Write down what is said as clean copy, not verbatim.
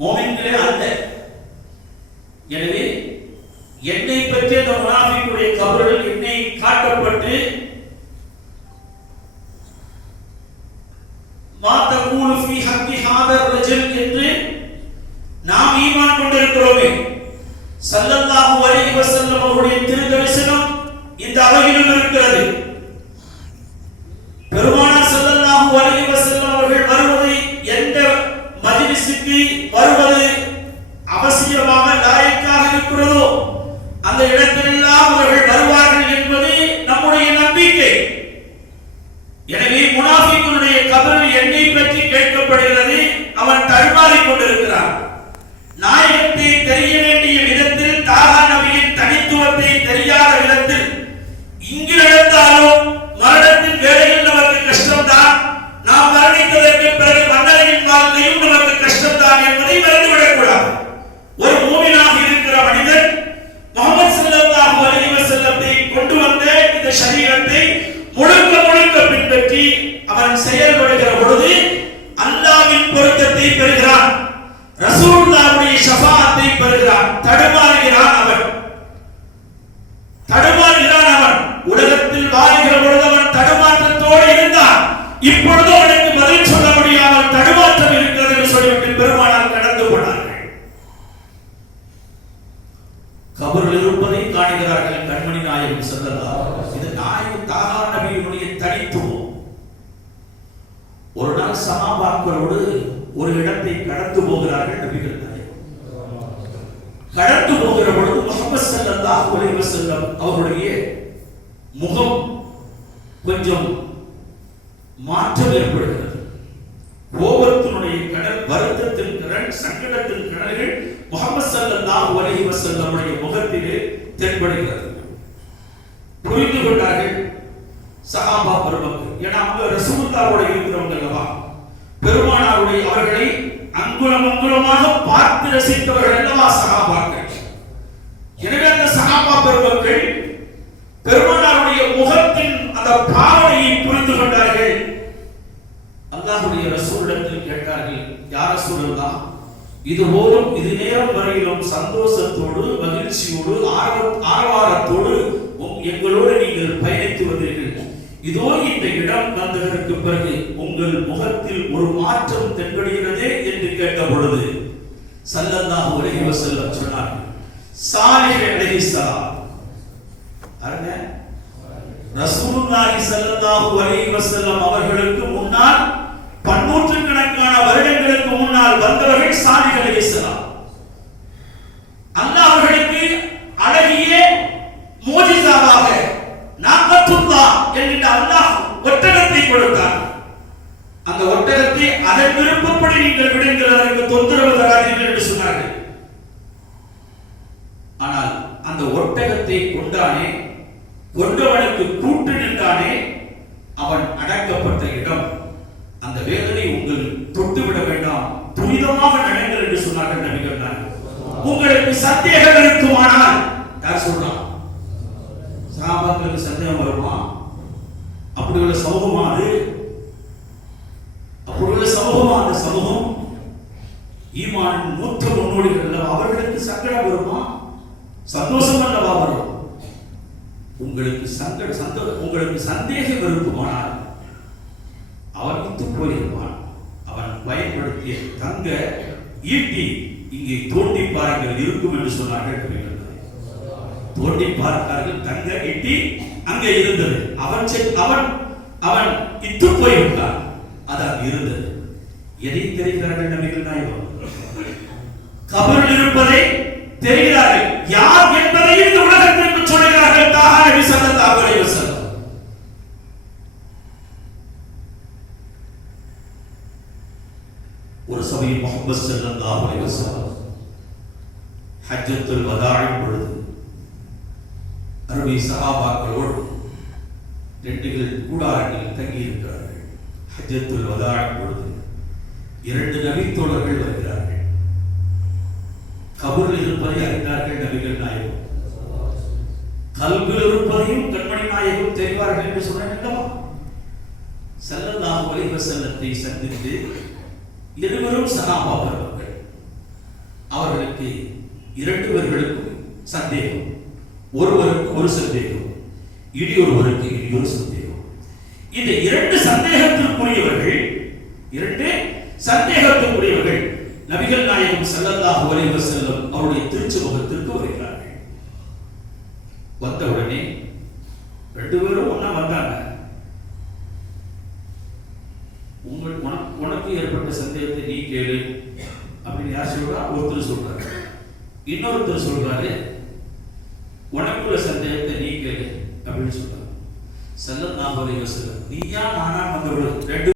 மோமின்களே அல்ல. எனவே என்னை பற்றி அந்த முனாஃபிக்குடைய கபர்கள் என்னை காட்டப்பட்டு மாதகூலு ஃபீ ஹக்கி ஹாதர் ரஜுல் என்று நாம் ஈமான் கொண்டிருக்கிறோமே. ஸல்லல்லாஹு அலைஹி வஸல்லம் அவருடைய திருதரிசனம் இந்த அவையிலும் இருக்கிறது. பெருமானார் ஸல்லல்லாஹு அலைஹி வஸல்லம் அவர்கள் வருவது எந்த மஜ்லிஸுக்கு வருவது அவசியமாக லாயக்காக இருக்கிறதோ அந்த இடத்திலெல்லாம் அவர்கள் வருவார்கள் என்பது நம்முடைய நம்பிக்கை. எனவே முனாஃபிக்குடைய கபர் என்னை பற்றி கேட்கப்படுகிறது. அவன் தடுமாறிக் கொண்டிருக்கிறான். நாயகத்தை தெரிய வேண்டிய விதத்தில் தாகா நபியின் தனித்துவத்தை தெரியாத விதத்தில் இங்கு நடந்தாலும் மரணத்தின் வேளையில் நமக்கு கஷ்டம்தான், நாம் மரணித்ததற்கு பிறகு மன்னரின் வாழ்க்கையும் நமக்கு கஷ்டம்தான் என்பதை மறந்துவிடக் கூடாது. ஒரு மூமினாக இருக்கிற மனிதன் முஹம்மது ஸல்லல்லாஹு அலைஹி வஸல்லத்தை கொண்டு வந்த இந்த ஷரீஅத்தை முழுக்க முழுக்க பின்பற்றி அவன் செயல்படுகிற பொழுது அல்லாஹ்வின் பொருத்தத்தை பெறுகிறான், ரசூலுல்லாஹ்வுடைய ஷஃபாஅத்தை பெறுகிறான். தடுமாறுகிறான் அவன் உலகத்தில் வாழ்கிற பொழுது அவன் தடுமாற்றத்தோடு இருந்தான். இப்பொழுது அவனுக்கு பதில் சொல்ல முடியாமல் தடுமாற்றம் இருக்கிறது என்று சொல்லிவிட்டு பெருமானார் கடந்து போனார்கள். கபரில் இருப்பதை காணுகிறார்கள் கண்மணி நாயகம் ஸல்லல்லாஹு அலைஹி வஸல்லம். இது நாயகம் தாகா நபியினுடைய தனித்துவம். ஒரு நாள் சஹாபாக்களோடு ஒரு இடத்தை கடந்து போகிறார்கள் நபிகள் நாயகம். கடந்து போகிற பொழுது முஹம்மது ஸல்லல்லாஹு அலைஹி வஸல்லம் அவருடைய முகம் கொஞ்சம் மாற்றம் ஏற்படுகிறது. கோபத்தினுடைய கடல், வருத்தத்தின் கடல், சங்கடத்தின் கடல்கள் முஹம்மது ஸல்லல்லாஹு அலைஹி வஸல்லமுடைய முகத்திலே தென்படுகிறது. புரிந்து கொண்டார்கள் சஹாபா பெருமக்கள். ஏன்னா அவங்க ரசூலுல்லாஹோட இருக்கிறவங்க அல்லவா, பெருமானாருடைய அவர்களை அங்குலம் அங்குலமாக பார்த்து ரசித்தவர்கள் அல்லவா சஹாபாக்கள். எனவே அந்த சஹாபா பெருமக்கள் பெருமானாருடைய முகத்தின் அந்த பாவனையை புரிந்து கொண்டார்கள். அல்லாஹ்வுடைய ரசூலிடத்தில் கேட்டார்கள், யா ரசூலல்லாஹ், இதுபோலும் இது நேரம் வரையிலும் சந்தோஷத்தோடு மகிழ்ச்சியோடு ஆரவாரத்தோடு எங்களோடு நீங்கள் பயணித்து வந்தீர்கள். இதோ இந்த இடம் வந்ததற்கு பிறகு உங்கள் முகத்தில் ஒரு மாற்றம் தென்படுகிறதே என்று கேட்ட பொழுது ஸல்லல்லாஹு அலைஹி வஸல்லம் சொன்னார்கள், சாலிஹ் அலைஹிஸ்ஸலாம் அருங்க ரசூலுல்லாஹி ஸல்லல்லாஹு அலைஹி வஸல்லம் அவர்களுக்கு முன்னால் பன்னூற்றுக்கணக்கான வருடங்களுக்கு முன்னால் வந்தவர்கள் சாலிஹ் அலைஹிஸ்ஸலாம். அல்லாஹ் அவர்களுக்கு அழகிய மோஜிசாவாக நாகத்துல்லாஹ் என்கிற அல்லாஹ் ஒட்டகத்தை கொடுத்தார். அந்த ஒட்டகத்தை அதன் விருப்பப்படி நீங்கள் விடுங்கள், அதற்கு தொந்தரவு தராதீர்கள் என்று சொன்னார்கள். ஆனால் அந்த ஒட்டகத்தை கொண்டானே, கொண்டவனுக்கு கூட்டு நின்றானே, அவன் அடக்கப்பட்ட இடம், அந்த வேதனை உங்கள் தொட்டுவிட வேண்டாம், துரிதமாக நடங்கள் என்று சொன்னார்கள் நபிகள் நாயகம். உங்களுக்கு சந்தேகம் இருக்குமானால், யார் சொல்றான்? சஹாபாக்களுக்கு சந்தேகம் வருமா? அப்படி உள்ள சமூகமா அது? அப்படி உள்ள சமூகமா அந்த சமூகம்? ஈமானின் மூத்த முன்னோடிகள் அல்லவா, அவர்களுக்கு சங்கடம் வருமா? சந்தோஷம் அல்லவா வரும்? உங்களுக்கு உங்களுக்கு சந்தேகம் இருக்குமானால் அவன் விட்டு போயிருப்பான். அவன் பயன்படுத்திய தங்க ஈட்டி இங்கே தோண்டி பாருங்கள் இருக்கும் என்று சொன்னார்கள். தோண்டி பார்த்தார்கள், தங்க ஈட்டி அங்கே இருந்தது. அவன் இட்டு போய்விட்டான், அது அங்கு இருந்தது. எதை தெரிகிறார்கள் நபிகள் நாயகம்? கபரில் இருப்பதை தெரிகிறார்கள். யார் என்பதை இந்த உலகத்திற்கு சொல்கிறார்கள் தாஹா நபி ஸல்லல்லாஹு அலைஹி வஸல்லம். ஒரு சமயம் முஹம்மது ஸல்லல்லாஹு அலைஹி வஸல்லம் ஹஜ்ஜத்துல் வதாஇன் பொழுது அருமை சஹாபாக்களோடு ரெண்டு கூடாரங்களில் தங்கி இருக்கிறார்கள். ஹஜ்ஜத்துல் வதாஇன் பொழுது இரண்டு நபித்தோழர்கள் வருகிறார்கள். கபரில் இருப்பதை அறிந்தார்கள் நபிகள் நாயகம். கல்பில் இருப்பதையும் கண்மணி நாயகம் தெரிவார்கள் என்று சொன்னார்கள். ஸல்லல்லாஹு அலைஹி வஸல்லத்தை சந்தித்து இருவரும் சஹாபா பெருமக்கள் இரண்டு பேர்களுக்கும் சந்தேகம், ஒருவருக்கு ஒரு சந்தேகம், இனி ஒருவருக்கு இனி ஒரு சந்தேகம். இந்த இரண்டு சந்தேகத்திற்குரியவர்கள் நபிகள் நாயகம் ஸல்லல்லாஹு அலைஹி வஸல்லம் அவருடைய திருச்சபகத்திற்கு வருகிறார்கள். வந்தவுடனே ரெண்டு பேரும் ஒண்ணா வந்தாங்க. உனக்கு ஏற்பட்ட சந்தேகத்தை நீ கேளு அப்படின்னு யார் சொல்றா? ஒருத்தர் சொல்றாரு. இன்னொருத்தர் சொல்றாரு, உனக்குள்ள சந்தேகத்தை நீ கேளு அப்படின்னு சொல்றாரு. ஸல்லல்லாஹு அலைஹி வஸல்லம், நீயா நானா வந்தவர்கள் ரெண்டு